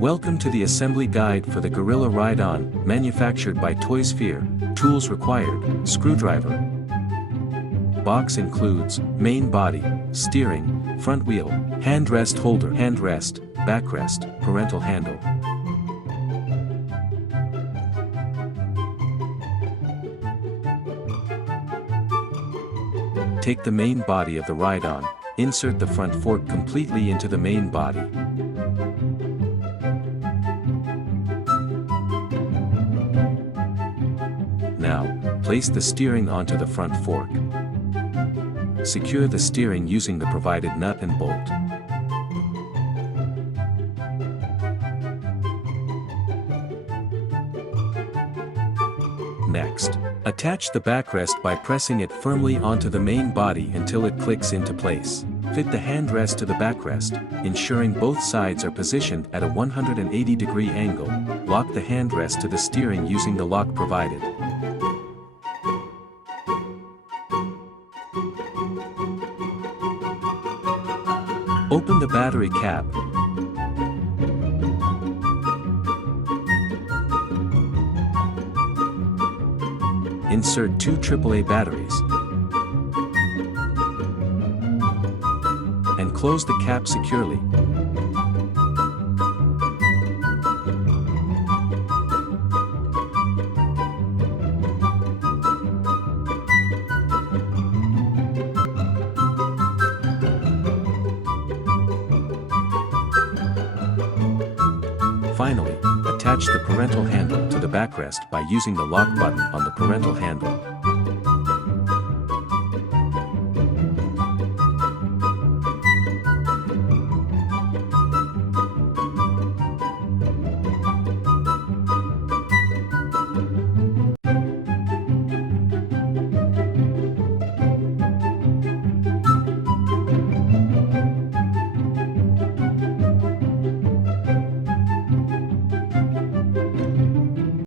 Welcome to the assembly guide for the Gorilla Ride-On, manufactured by Toysphere. Tools required: screwdriver. Box includes main body, steering, front wheel, handrest holder, handrest, backrest, parental handle. Take the main body of the Ride-On, insert the front fork completely into the main body. Now, place the steering onto the front fork. Secure the steering using the provided nut and bolt. Next, attach the backrest by pressing it firmly onto the main body until it clicks into place. Fit the handrest to the backrest, ensuring both sides are positioned at a 180-degree angle. Lock the handrest to the steering using the lock provided. Open the battery cap. Insert two AAA batteries. And close the cap securely. Finally, attach the parental handle to the backrest by using the lock button on the parental handle.